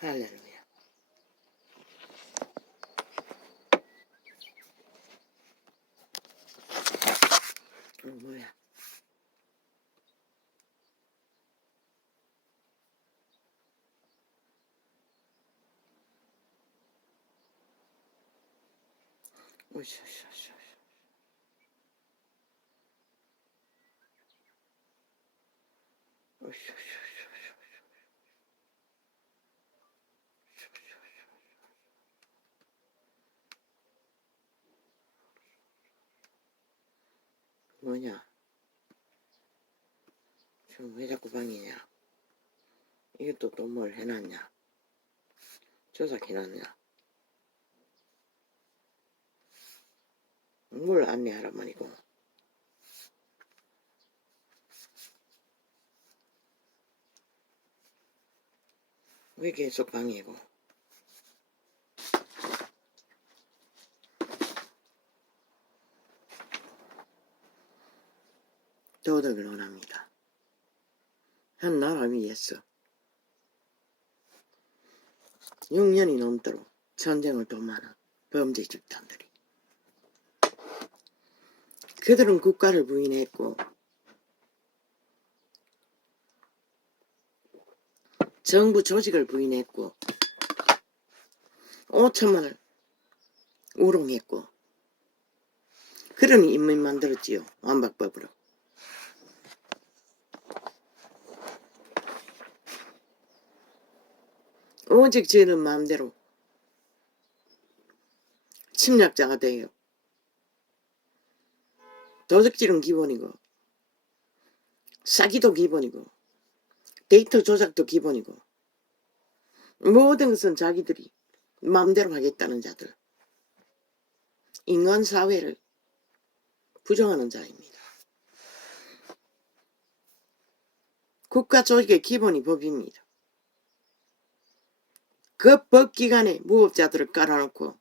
할렐루야. 뭐야? 오샤샤샤. 뭐냐? 지금 왜 자꾸 방이냐? 이것도 또 뭘 해놨냐? 조작해놨냐? 뭘 안내하란 말이고? 왜 계속 방이고? 도덕을 원합니다. 한 나라 위해서 6년이 넘도록 전쟁을 도모하는 범죄 집단들이, 그들은 국가를 부인했고 정부 조직을 부인했고 5천만을 우롱했고, 그러니 인민 만들었지요. 완박법으로. 오직 저희는 마음대로 침략자가 돼요. 도적질은 기본이고 사기도 기본이고 데이터 조작도 기본이고, 모든 것은 자기들이 마음대로 하겠다는 자들, 인간 사회를 부정하는 자입니다. 국가 조직의 기본이 법입니다. 그 법 기관에 무법자들을 깔아놓고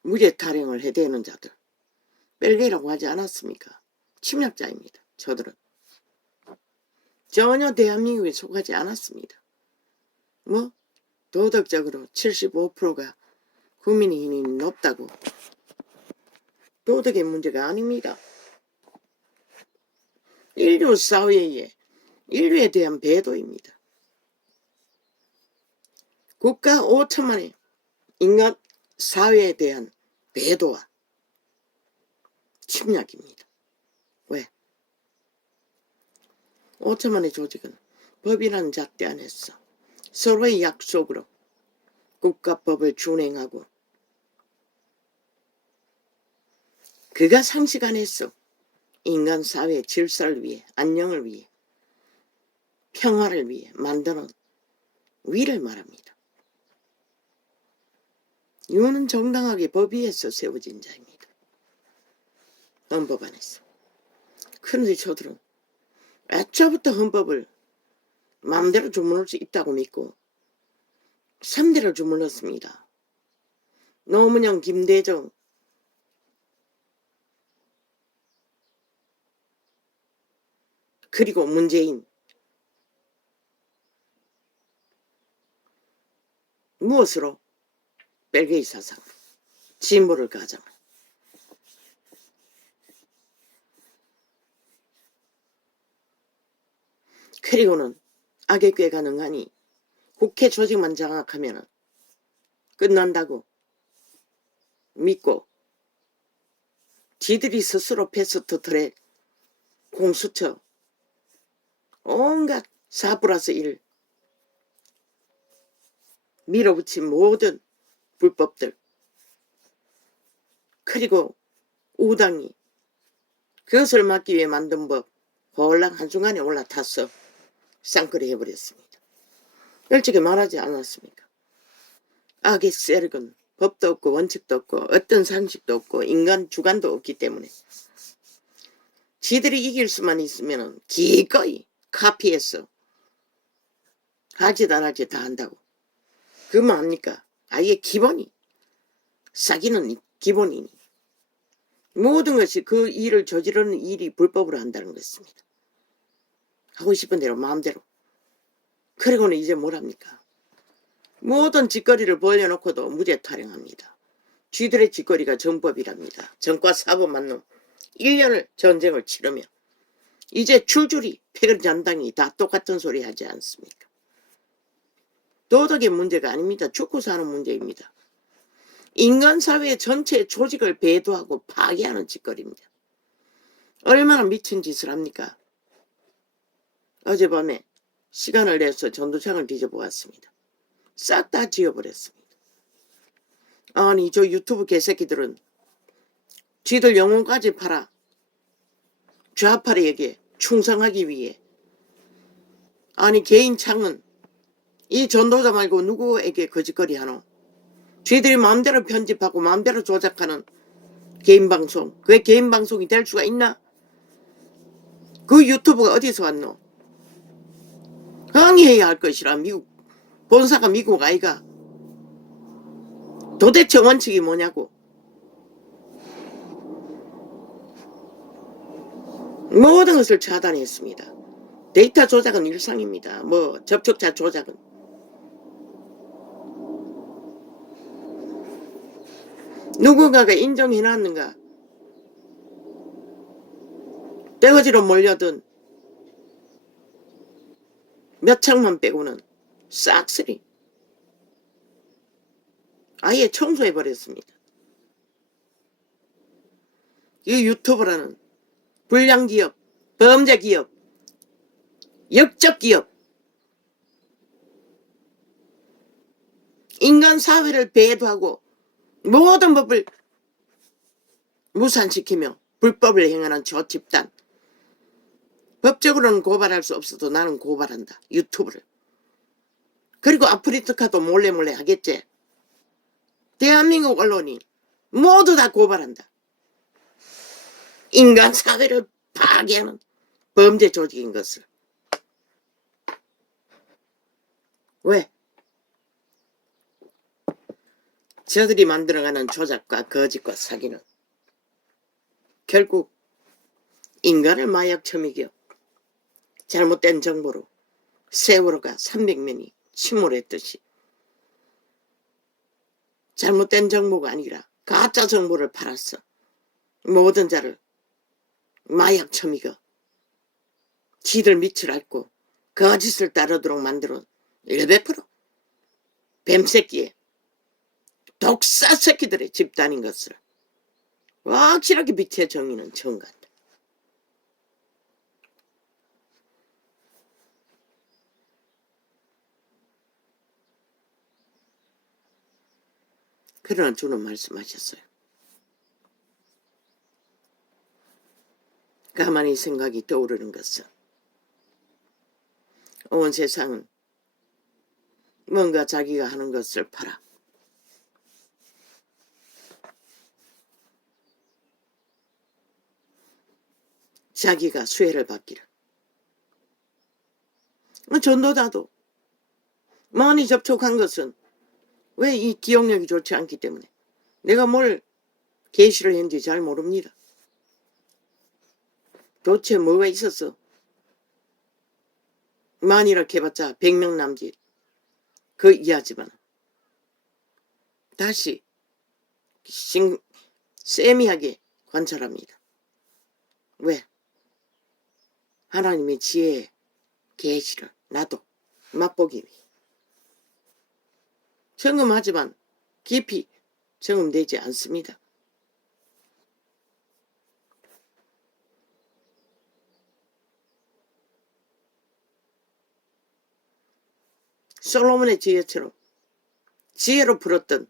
무죄 타령을 해대는 자들, 뺄개라고 하지 않았습니까? 침략자입니다. 저들은 전혀 대한민국에 속하지 않았습니다. 뭐 도덕적으로 75%가 국민의 힘이 높다고 도덕의 문제가 아닙니다. 인류 사회에 인류에 대한 배도입니다. 국가 5천만의 인간 사회에 대한 배도와 침략입니다. 왜? 5천만의 조직은 법이라는 잣대 안에서 서로의 약속으로 국가법을 준행하고, 그가 상식 안에서 인간 사회의 질서를 위해, 안녕을 위해, 평화를 위해 만드는 위를 말합니다. 이거는 정당하게 법 위에서 세워진 자입니다. 헌법 안에서. 그런데 저들은 애초부터 헌법을 마음대로 주문할 수 있다고 믿고 3대를 주문했습니다. 노무현, 김대중, 그리고 문재인. 무엇으로? 벨기에 사상으로, 진보를 가장. 그리고는 악의 꾀가 능하니 국회 조직만 장악하면 끝난다고 믿고, 지들이 스스로 패스트트랙, 공수처, 온갖 4+1 밀어붙인 모든 불법들, 그리고 우당이 그것을 막기 위해 만든 법 홀랑 한순간에 올라탔어 쌍끌이 해버렸습니다. 일찍이 말하지 않았습니까? 악의 세력은 법도 없고 원칙도 없고 어떤 상식도 없고 인간 주관도 없기 때문에 지들이 이길 수만 있으면 기꺼이 카피해서 할짓 안 할짓 다 한다고. 그건 뭡니까? 아예 기본이, 사기는 기본이니 모든 것이 그 일을 저지르는 일이 불법으로 한다는 것입니다. 하고 싶은 대로 마음대로. 그리고는 이제 뭐랍니까? 모든 짓거리를 벌려놓고도 무죄 타령합니다. 쥐들의 짓거리가 정법이랍니다. 정과 사법만 놈 1년을 전쟁을 치르며 이제 줄줄이 패거리잔당이 다 똑같은 소리 하지 않습니까? 도덕의 문제가 아닙니다. 죽고 사는 문제입니다. 인간사회 전체 조직을 배도하고 파괴하는 짓거리입니다. 얼마나 미친 짓을 합니까? 어젯밤에 시간을 내서 전도창을 뒤져보았습니다. 싹 다 지워버렸습니다. 아니 저 유튜브 개새끼들은 쥐들 영혼까지 팔아 좌파에게 충성하기 위해 아니 개인 창은 이 전도자 말고 누구에게 거짓거리 하노? 쥐들이 마음대로 편집하고 마음대로 조작하는 개인방송 그게 개인방송이 될 수가 있나? 그 유튜브가 어디서 왔노? 항의해야 할 것이라. 미국 본사가 미국 아이가 도대체 원칙이 뭐냐고. 모든 것을 차단했습니다. 데이터 조작은 일상입니다. 뭐 접촉자 조작은. 누군가가 인정해놨는가. 떼거지로 몰려든 몇 창만 빼고는 싹쓸이 아예 청소해버렸습니다. 이 유튜브라는 불량기업, 범죄기업, 역적기업, 인간사회를 배도하고 모든 법을 무산시키며 불법을 행하는 저 집단. 법적으로는 고발할 수 없어도 나는 고발한다. 유튜브를. 그리고 아프리카도 몰래 하겠지. 대한민국 언론이 모두 다 고발한다. 인간사회를 파괴하는 범죄 조직인 것을. 왜? 저들이 만들어가는 조작과 거짓과 사기는 결국 인간을 마약처 먹여 잘못된 정보로 세월호가 300명이 침몰했듯이 잘못된 정보가 아니라 가짜 정보를 팔았어. 모든 자를 마약처 먹여 지들 밑을 앓고 거짓을 따르도록 만들어 100% 뱀새끼의 독사 새끼들의 집단인 것을 확실하게 빛의 정의는 정간다. 그러나 주는 말씀하셨어요. 가만히 생각이 떠오르는 것은 온 세상은 뭔가 자기가 하는 것을 팔아 자기가 수혜를 받기를. 전도자도 많이 접촉한 것은 왜 이 기억력이 좋지 않기 때문에 내가 뭘 계시를 했는지 잘 모릅니다. 도대체 뭐가 있었어? 만이라 해봤자 100명 남짓 그 이하지만 다시 세미하게 관찰합니다. 왜? 하나님의 지혜의 계시를 나도 맛보기 위해 점검하지만 깊이 점검되지 않습니다. 솔로몬의 지혜처럼 지혜로 풀었던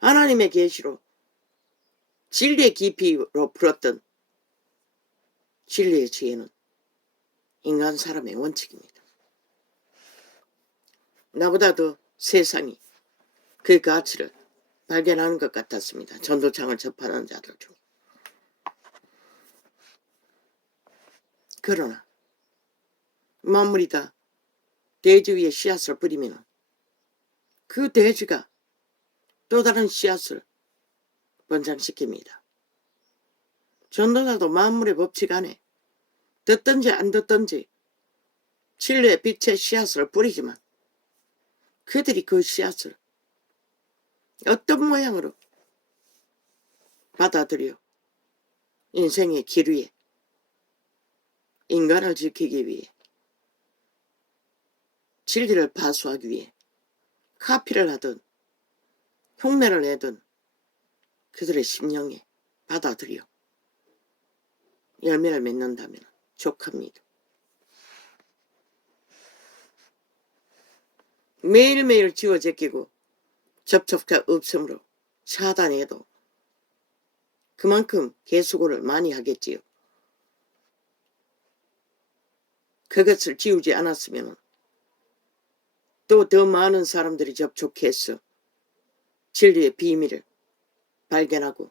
하나님의 계시로 진리의 깊이로 풀었던 진리의 지혜는 인간 사람의 원칙입니다. 나보다 더 세상이 그 가치를 발견하는 것 같았습니다. 전도창을 접하는 자들 중. 그러나 만물이 다 대지 위에 씨앗을 뿌리면 그 대지가 또 다른 씨앗을 번창시킵니다. 전도자도 만물의 법칙 안에 듣든지 안 듣든지 진리의 빛의 씨앗을 뿌리지만 그들이 그 씨앗을 어떤 모양으로 받아들여 인생의 길 위에 인간을 지키기 위해 진리를 파수하기 위해 카피를 하든 흉내를 내든 그들의 심령에 받아들여 열매를 맺는다면 족합니다. 매일매일 지워 제끼고 접촉자 없음으로 차단해도 그만큼 개수고를 많이 하겠지요. 그것을 지우지 않았으면 또 더 많은 사람들이 접촉해서 진리의 비밀을 발견하고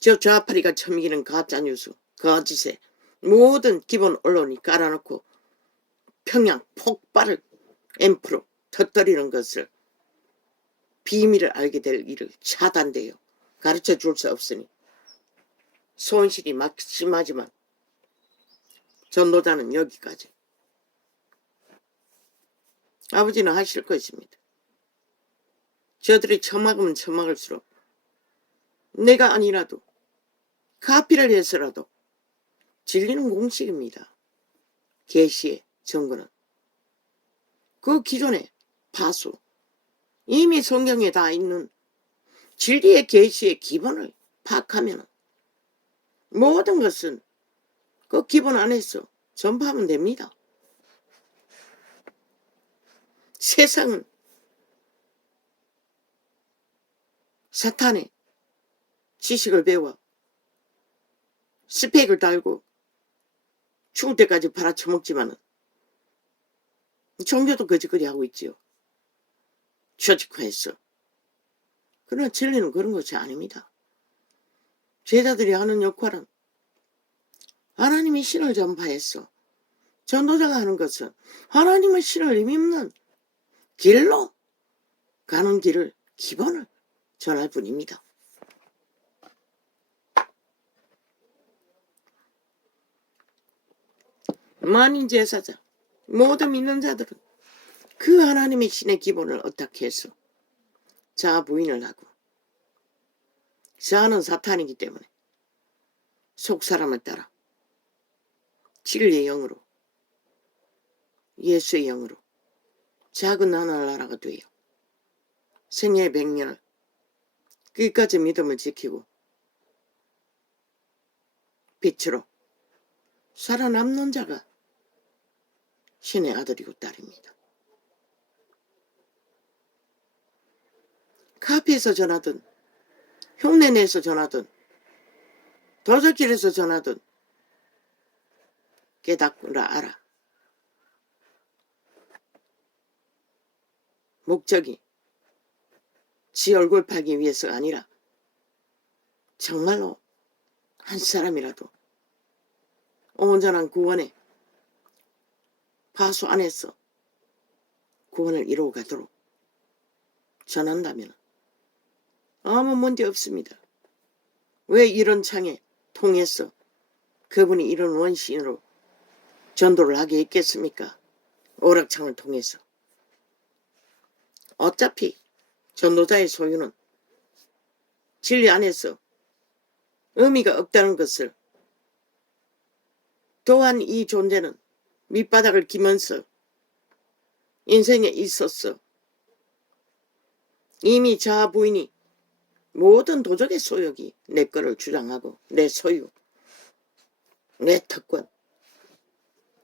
저 좌파리가 처먹이는 가짜뉴스, 거짓에 모든 기본 언론이 깔아놓고 평양 폭발을 앰프로 터뜨리는 것을 비밀을 알게 될 일을 차단돼요. 가르쳐 줄 수 없으니 손실이 막심하지만 전도자는 여기까지. 아버지는 하실 것입니다. 저들이 처막으면 처막을수록 내가 아니라도 카피를 해서라도 진리는 공식입니다. 계시의 증거는 그 기존의 파수 이미 성경에 다 있는 진리의 계시의 기본을 파악하면 모든 것은 그 기본 안에서 전파하면 됩니다. 세상은 사탄의 지식을 배워 스펙을 달고 죽을 때까지 팔아쳐먹지만은 종교도 거짓거리 하고 있지요. 조직화했어. 그러나 진리는 그런 것이 아닙니다. 제자들이 하는 역할은 하나님의 신을 전파했어. 전도자가 하는 것은 하나님의 신을 힘입는 길로 가는 길을 기본을 전할 뿐입니다. 만인 제사자 모든 믿는 자들은 그 하나님의 신의 기본을 어떻게 해서 자아 부인을 하고 자아는 사탄이기 때문에 속사람을 따라 진리의 영으로 예수의 영으로 작은 하늘나라가 되어 생애 100년을 끝까지 믿음을 지키고 빛으로 살아남는 자가 신의 아들이고 딸입니다. 카피에서 전하든 흉내내서 전하든 도적길에서 전하든 깨닫구나 알아. 목적이 지 얼굴 팔기 위해서가 아니라 정말로 한 사람이라도 온전한 구원의 파수 안에서 구원을 이루어가도록 전한다면 아무 문제 없습니다. 왜 이런 창에 통해서 그분이 이런 원신으로 전도를 하게 했겠습니까? 오락창을 통해서. 어차피 전도자의 소유는 진리 안에서 의미가 없다는 것을, 또한 이 존재는 밑바닥을 기면서 인생에 있었어. 이미 자아 부인이 모든 도적의 소욕이 내 거를 주장하고 내 소유, 내 특권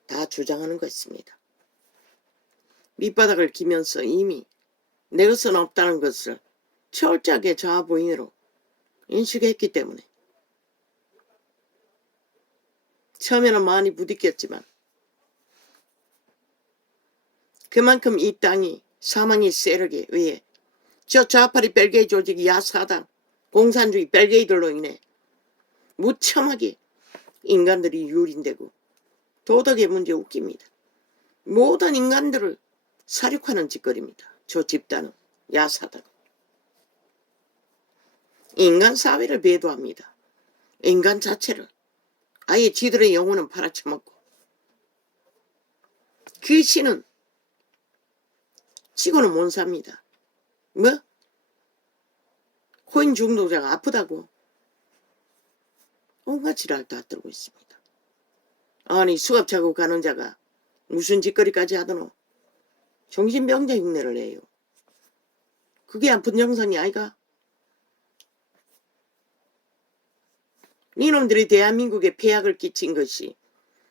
다 주장하는 것입니다. 밑바닥을 기면서 이미 내 것은 없다는 것을 철저하게 자아 부인으로 인식했기 때문에 처음에는 많이 부딪혔지만 그만큼 이 땅이 사망의 세력에 의해 저 좌파리 벨게이 조직 야사당 공산주의 벨게이들로 인해 무참하게 인간들이 유린되고 도덕의 문제 웃깁니다. 모든 인간들을 사륙하는 짓거리입니다. 저 집단은 야사당. 인간 사회를 배도합니다. 인간 자체를 아예 지들의 영혼은 팔아쳐먹고 그 신은 치고는 못 삽니다. 뭐? 코인 중독자가 아프다고 온갖 지랄 다 들고 있습니다. 아니 수갑차고 가는 자가 무슨 짓거리까지 하더노. 정신병자 흉내를 내요. 그게 아픈 정선이 아이가? 니놈들이 대한민국에 폐악을 끼친 것이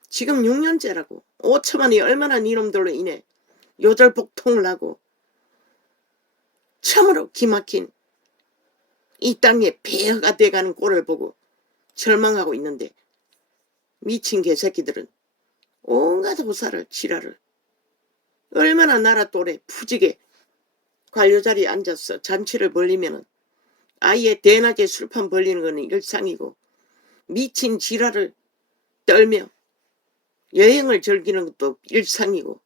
지금 6년째라고. 5천만이 얼마나 니놈들로 인해 요절복통을 하고 참으로 기막힌 이 땅에 폐허가 돼가는 꼴을 보고 절망하고 있는데 미친 개새끼들은 온갖 호사를 지랄을 얼마나 나라 또래 푸지게 관료자리에 앉아서 잔치를 벌리면은 아예 대낮에 술판 벌리는 거는 일상이고 미친 지랄을 떨며 여행을 즐기는 것도 일상이고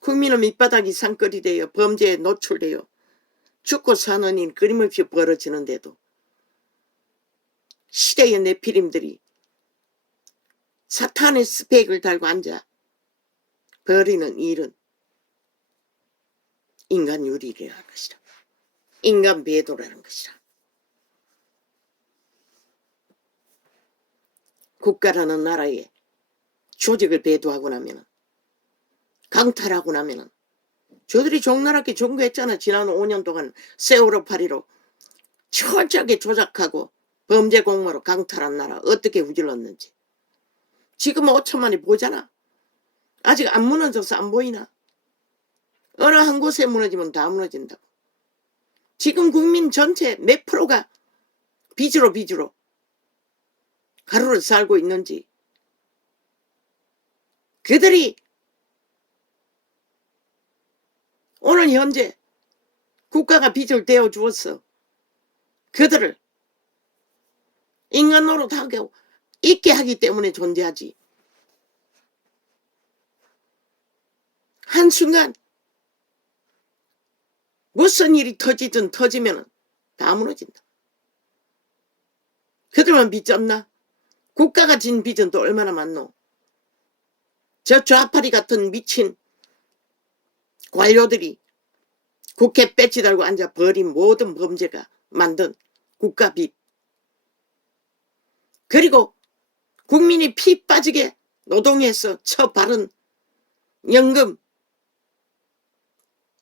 국민은 밑바닥이 산거리 되어 범죄에 노출되어 죽고 사는 일 끊임없이 벌어지는데도 시대의 네피림들이 사탄의 스펙을 달고 앉아 벌이는 일은 인간 유리라는 것이라. 인간 배도라는 것이라. 국가라는 나라에 조직을 배도하고 나면은 강탈하고 나면은 저들이 적나라하게 종교했잖아. 지난 5년 동안 세월호 파리로 철저하게 조작하고 범죄 공모로 강탈한 나라 어떻게 우질렀는지. 지금 5천만이 보잖아. 아직 안 무너져서 안 보이나? 어느 한 곳에 무너지면 다 무너진다고. 지금 국민 전체 몇 프로가 빚으로 하루를 살고 있는지. 그들이 오늘 현재 국가가 빚을 대어 주었어. 그들을 인간 노릇하고 있게 하기 때문에 존재하지. 한순간 무슨 일이 터지면 다 무너진다. 그들만 빚졌나? 국가가 진 빚은 또 얼마나 많노? 저 좌파리 같은 미친 관료들이 국회 배지 달고 앉아 벌인 모든 범죄가 만든 국가 빚. 그리고 국민이 피 빠지게 노동해서 처바른 연금.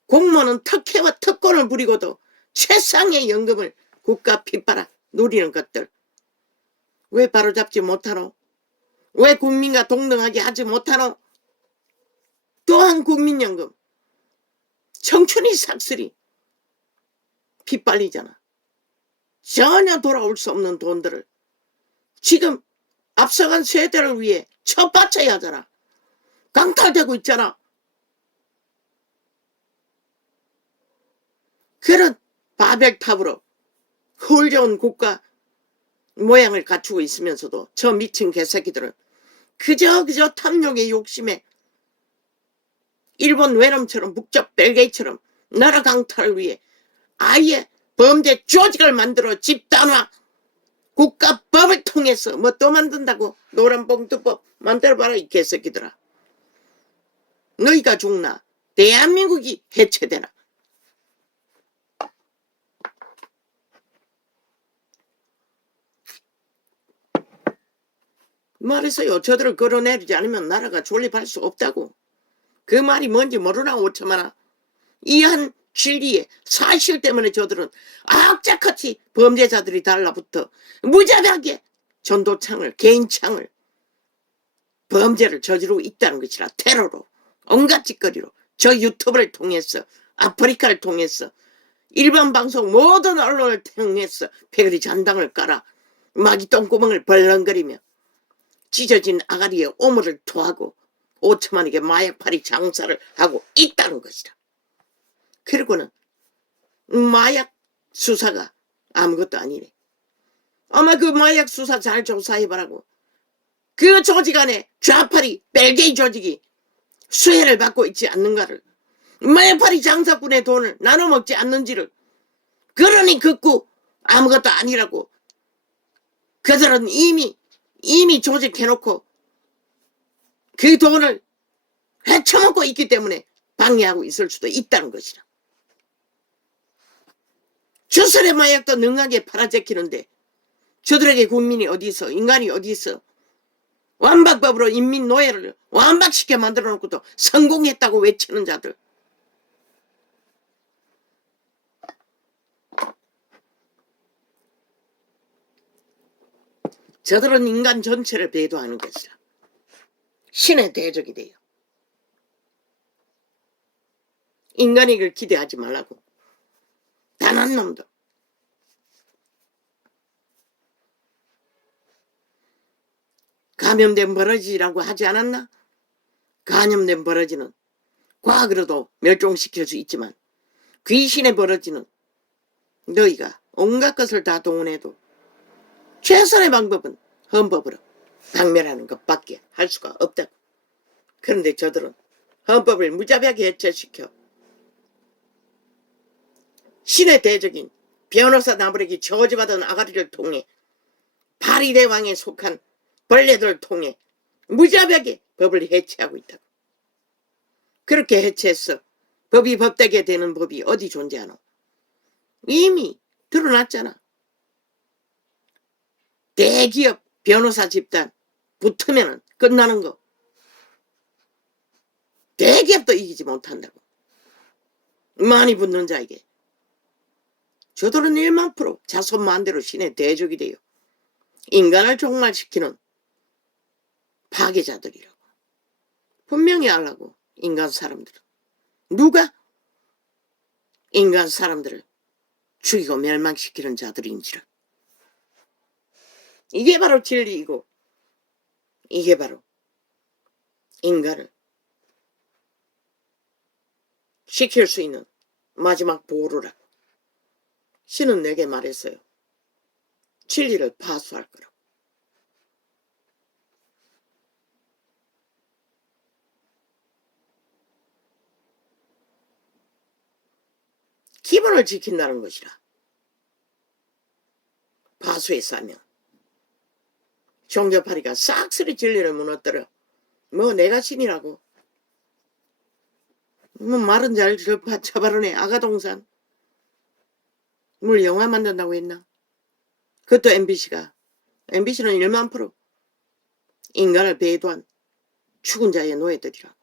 공무원은 특혜와 특권을 부리고도 최상의 연금을 국가 피 빨아 누리는 것들. 왜 바로잡지 못하노? 왜 국민과 동등하게 하지 못하노? 또한 국민연금. 청춘이 삭슬이 핏발리잖아. 전혀 돌아올 수 없는 돈들을 지금 앞서간 세대를 위해 첫 받쳐야 하잖아. 강탈되고 있잖아. 그런 바벨탑으로 홀 좋은 국가 모양을 갖추고 있으면서도 저 미친 개새끼들은 그저 탐욕의 욕심에 일본 외놈처럼 북적 벨게이처럼 나라 강탈을 위해 아예 범죄 조직을 만들어 집단화 국가법을 통해서 뭐 또 만든다고. 노란봉투법 만들어봐라 이 개새끼들아. 너희가 죽나 대한민국이 해체되나. 말했어요. 저들을 끌어내리지 않으면 나라가 존립할 수 없다고. 그 말이 뭔지 모르나 5천만아. 이 한 진리에 사실 때문에 저들은 악착같이 범죄자들이 달라붙어 무자비하게 전도창을 개인창을 범죄를 저지르고 있다는 것이라. 테러로 온갖 짓거리로 저 유튜브를 통해서 아프리카를 통해서 일반 방송 모든 언론을 통해서 패거리 잔당을 깔아 마기 똥구멍을 벌렁거리며 찢어진 아가리에 오물을 토하고 5천만에게 마약팔이 장사를 하고 있다는 것이다. 그리고는 마약 수사가 아무것도 아니네. 아마 그 마약 수사 잘 조사해보라고. 그 조직 안에 좌파리 벨게이 조직이 수혜를 받고 있지 않는가를, 마약팔이 장사꾼의 돈을 나눠먹지 않는지를. 그러니 극구 아무것도 아니라고. 그들은 이미 조직해놓고 그 돈을 헤쳐먹고 있기 때문에 방해하고 있을 수도 있다는 것이라. 주술의 마약도 능하게 팔아제키는데 저들에게 국민이 어디 있어? 인간이 어디 있어? 완박법으로 인민 노예를 완박시켜 만들어 놓고도 성공했다고 외치는 자들. 저들은 인간 전체를 배도하는 것이라. 신의 대적이 돼요. 인간에게 기대하지 말라고. 단 한 놈도. 감염된 버러지라고 하지 않았나? 감염된 버러지는 과학으로도 멸종시킬 수 있지만 귀신의 버러지는 너희가 온갖 것을 다 동원해도 최선의 방법은 헌법으로 박멸하는 것밖에 할 수가 없다고. 그런데 저들은 헌법을 무자비하게 해체시켜 신의 대적인 변호사 나부에게 저주받은 아가리를 통해 파리대왕에 속한 벌레들을 통해 무자비하게 법을 해체하고 있다고. 그렇게 해체해서 법이 법되게 되는 법이 어디 존재하노? 이미 드러났잖아. 대기업 변호사 집단 붙으면 끝나는 거. 대기업도 이기지 못한다고. 많이 붙는 자에게. 저들은 1만% 자손 마음대로 신의 대적이 돼요. 인간을 종말시키는 파괴자들이라고. 분명히 알라고. 인간 사람들은. 누가 인간 사람들을 죽이고 멸망시키는 자들인지라. 이게 바로 진리이고 이게 바로 인간을 시킬 수 있는 마지막 보루라고. 신은 내게 말했어요. 진리를 파수할 거라고. 기본을 지킨다는 것이라. 파수에 싸면 종교파리가 싹쓸이 진리를 무너뜨려. 뭐 내가 신이라고. 뭐 마른 잘 쳐바르네. 아가동산. 뭘 영화 만든다고 했나? 그것도 MBC가. MBC는 1만% 인간을 배도한 죽은 자의 노예들이라.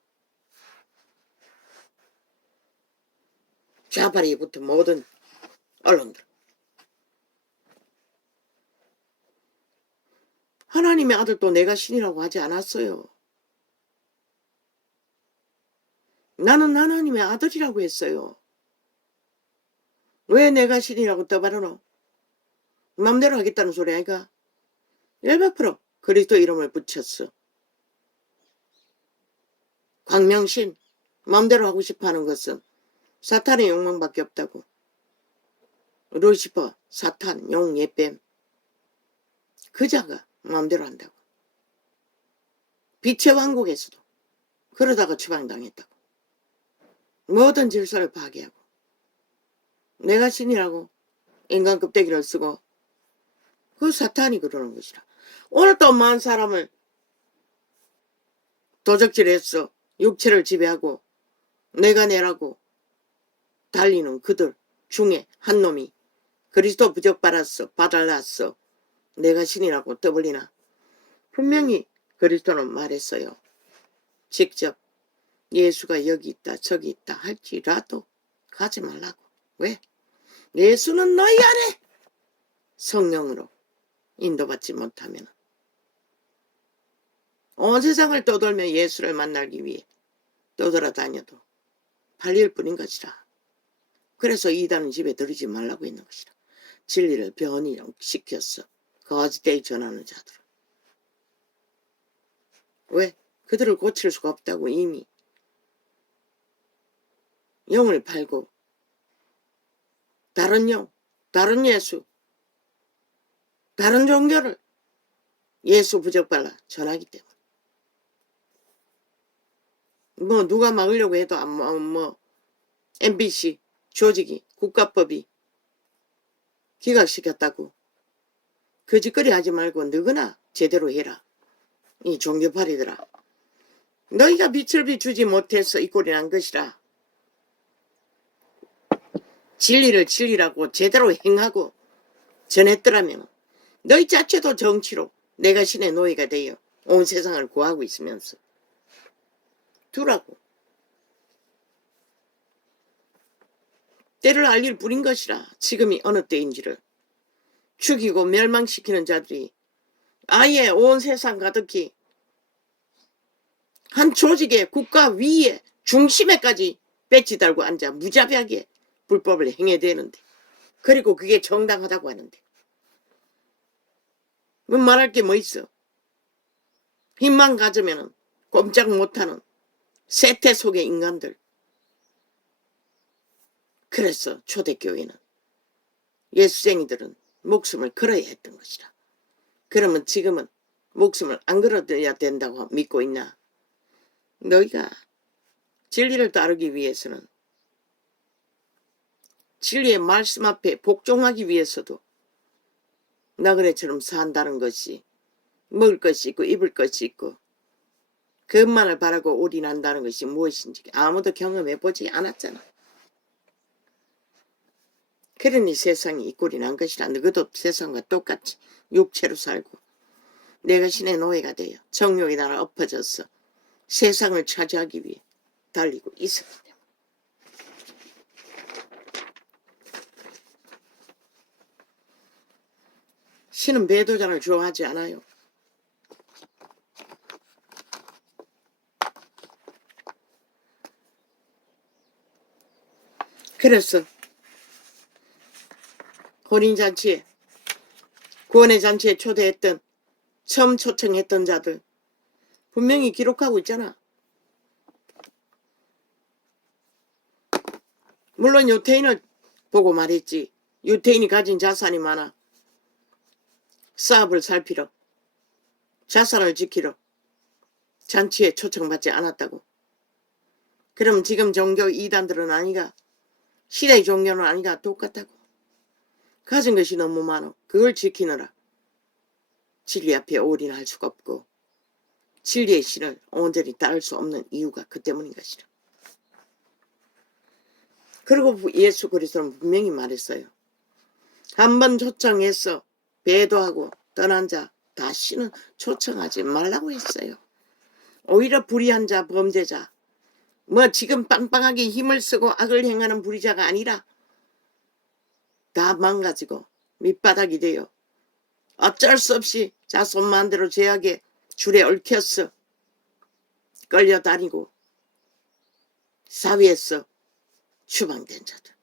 좌파리에 붙은 모든 언론들. 하나님의 아들도 내가 신이라고 하지 않았어요. 나는 하나님의 아들이라고 했어요. 왜 내가 신이라고 떠바르노? 맘대로 하겠다는 소리 아이가? 100% 그리스도 이름을 붙였어. 광명신 맘대로 하고 싶어하는 것은 사탄의 욕망밖에 없다고. 루시퍼, 사탄, 용, 예뱀 그 자가 마음대로 한다고. 빛의 왕국에서도 그러다가 추방당했다고. 모든 질서를 파괴하고 내가 신이라고 인간 껍데기를 쓰고 그 사탄이 그러는 것이라. 오늘 또 많은 사람을 도적질했어. 육체를 지배하고 내가 내라고 달리는 그들 중에 한 놈이 그리스도 부적받았어. 내가 신이라고 떠벌리나? 분명히 그리스도는 말했어요. 직접 예수가 여기 있다 저기 있다 할지라도 가지 말라고. 왜? 예수는 너희 안에 성령으로 인도받지 못하면 온 세상을 떠돌며 예수를 만나기 위해 떠돌아다녀도 팔릴 뿐인 것이라. 그래서 이단은 집에 들이지 말라고 했는 것이라. 진리를 변이시켰어. 거짓되이 전하는 자들은. 왜? 그들을 고칠 수가 없다고. 이미 영을 팔고 다른 영, 다른 예수, 다른 종교를 예수 부적발라 전하기 때문에. 뭐 누가 막으려고 해도 MBC 조직이 국가법이 기각시켰다고 거짓거리 하지 말고 너거나 제대로 해라. 이 종교파리들아. 너희가 빛을 비추지 못해서 이 꼴이 난 것이라. 진리를 진리라고 제대로 행하고 전했더라면 너희 자체도 정치로 내가 신의 노예가 되어 온 세상을 구하고 있으면서 두라고. 때를 알릴 뿐인 것이라. 지금이 어느 때인지를. 죽이고 멸망시키는 자들이 아예 온 세상 가득히 한 조직의 국가 위에 중심에까지 배치 달고 앉아 무자비하게 불법을 행해대는데, 그리고 그게 정당하다고 하는데 뭐 말할 게 뭐 있어. 힘만 가지면 꼼짝 못하는 세태 속의 인간들. 그래서 초대교회는 예수쟁이들은 목숨을 걸어야 했던 것이라. 그러면 지금은 목숨을 안 걸어야 된다고 믿고 있나? 너희가 진리를 따르기 위해서는, 진리의 말씀 앞에 복종하기 위해서도 나그네처럼 산다는 것이, 먹을 것이 있고 입을 것이 있고 그것만을 바라고 올인한다는 것이 무엇인지 아무도 경험해보지 않았잖아. 그러니 세상이 이 꼴이 난 것이라. 너희도 세상과 똑같이 육체로 살고 내가 신의 노예가 되어 정욕의 나라 엎어져서 세상을 차지하기 위해 달리고 있었기 때문에. 신은 배도자를 좋아하지 않아요. 그래서 혼인잔치에, 구원의 잔치에 초대했던, 처음 초청했던 자들 분명히 기록하고 있잖아. 물론 유태인을 보고 말했지. 유태인이 가진 자산이 많아. 사업을 살피러, 자산을 지키러 잔치에 초청받지 않았다고. 그럼 지금 종교 이단들은 아니가, 시대의 종교는 아니가 똑같다고. 가진 것이 너무 많아. 그걸 지키느라 진리 앞에 올인할 수가 없고 진리의 신을 온전히 따를 수 없는 이유가 그 때문인 것이라. 그리고 예수 그리스도는 분명히 말했어요. 한번 초청해서 배도하고 떠난 자 다시는 초청하지 말라고 했어요. 오히려 불의한 자, 범죄자, 뭐 지금 빵빵하게 힘을 쓰고 악을 행하는 불의자가 아니라 다 망가지고 밑바닥이 되어 어쩔 수 없이 자손 마음대로 죄악의 줄에 얽혀서 끌려다니고 사회에서 추방된 자들.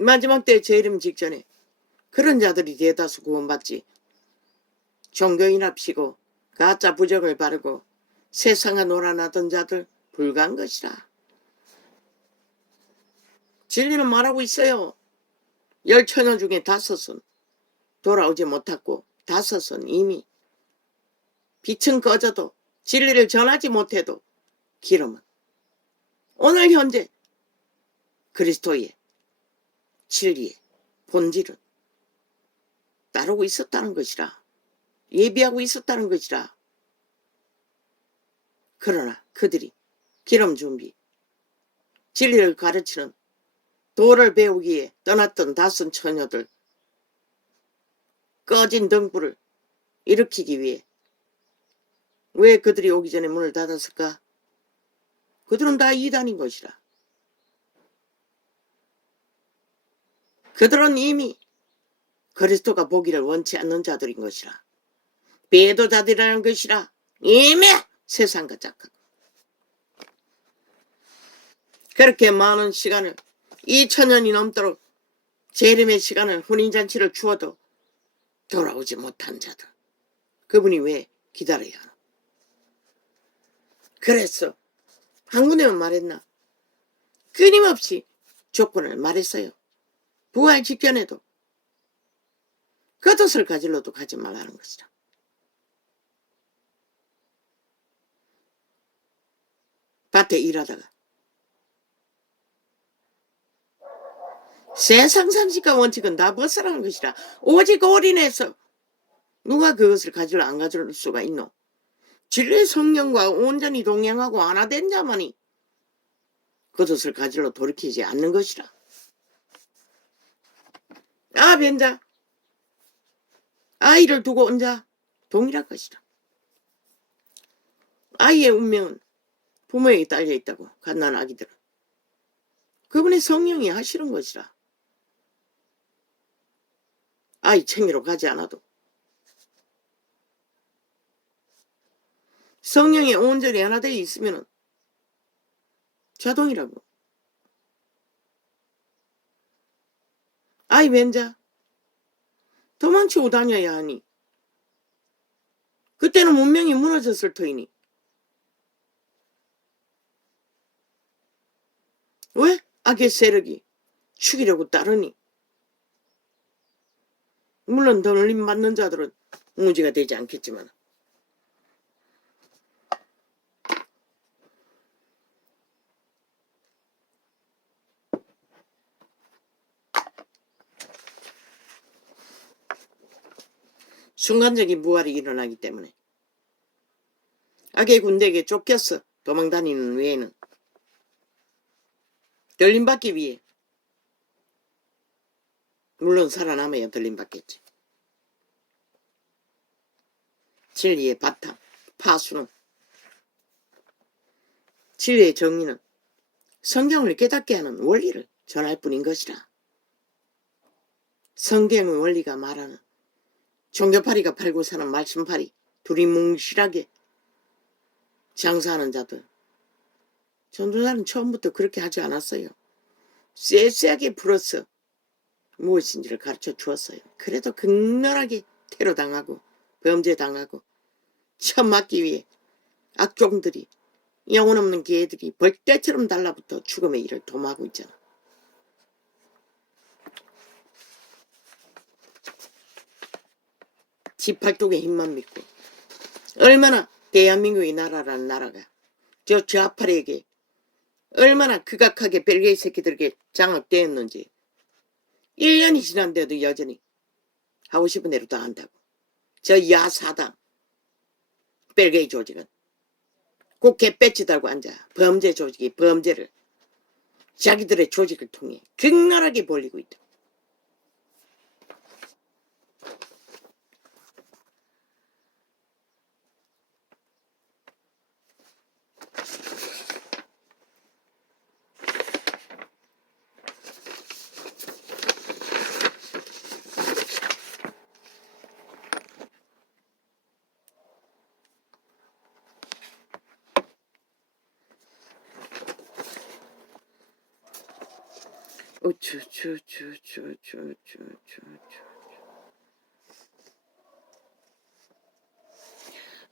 마지막 때 재림 직전에 그런 자들이 대다수 구원받지, 종교인합시고 가짜 부적을 바르고 세상에 놀아나던 자들 불가한 것이라. 진리는 말하고 있어요. 10처녀 중에 5은 돌아오지 못했고 5은 이미 빛은 꺼져도 진리를 전하지 못해도 기름은 오늘 현재 그리스도의 진리의 본질은 따르고 있었다는 것이라. 예비하고 있었다는 것이라. 그러나 그들이 기름 준비, 진리를 가르치는 도를 배우기에 떠났던 5 처녀들, 꺼진 등불을 일으키기 위해 왜 그들이 오기 전에 문을 닫았을까? 그들은 다 이단인 것이라. 그들은 이미 그리스도가 보기를 원치 않는 자들인 것이라. 배도자들이라는 것이라. 이미 세상과 짝하고. 그렇게 많은 시간을, 2000년이 넘도록 재림의 시간을, 혼인잔치를 주어도 돌아오지 못한 자들, 그분이 왜 기다려야 하나? 그래서 한 군데만 말했나? 끊임없이 조건을 말했어요. 부활 직전에도 겉옷을 가질러도 가지 말라는 것이라. 밭에 일하다가 세상 상식과 원칙은 다 벗어나는 것이라. 오직 올인해서 누가 그것을 가지러 안 가질 수가 있노? 진리의 성령과 온전히 동행하고 하나 된 자만이 그것을 가지러 돌이키지 않는 것이라. 변자 아이를 두고 온 자 동일할 것이라. 아이의 운명은 부모에게 딸려 있다고. 갓난 아기들은 그분의 성령이 하시는 것이라. 아이 챙기러 가지 않아도 성령이 온전히 하나 되어 있으면 자동이라고. 아이 벤자 도망치고 다녀야 하니 그때는 문명이 무너졌을 터이니 왜? 악의 세력이 죽이려고 따르니. 물론 더 놀림 받는 자들은 문제가 되지 않겠지만 순간적인 부활이 일어나기 때문에 악의 군대에게 쫓겨서 도망다니는 외에는 들림받기 위해 물론 살아남아야 들림받겠지. 진리의 바탕 파수는 진리의 정의는 성경을 깨닫게 하는 원리를 전할 뿐인 것이라. 성경의 원리가 말하는 종교파리가 팔고 사는 말씀파리 둘이 뭉실하게 장사하는 자들, 전도자는 처음부터 그렇게 하지 않았어요. 쎄쎄하게 풀어서 무엇인지를 가르쳐 주었어요. 그래도 극렬하게 테러당하고 범죄당하고 처맞기 위해 악종들이 영혼 없는 개들이 벌떼처럼 달라붙어 죽음의 일을 도모하고 있잖아. 지팔뚝의 힘만 믿고 얼마나 대한민국의 나라라는 나라가 저 좌파에게 얼마나 극악하게 벨기에 새끼들에게 장악되었는지 1년이 지난데도 여전히 하고 싶은 대로 다 한다고. 저 야사당 벨기에 조직은 꼭 개배치 달고 앉아 범죄 조직이 범죄를 자기들의 조직을 통해 극렬하게 벌리고 있다. 우쭈쭈쭈쭈쭈쭈쭈쭈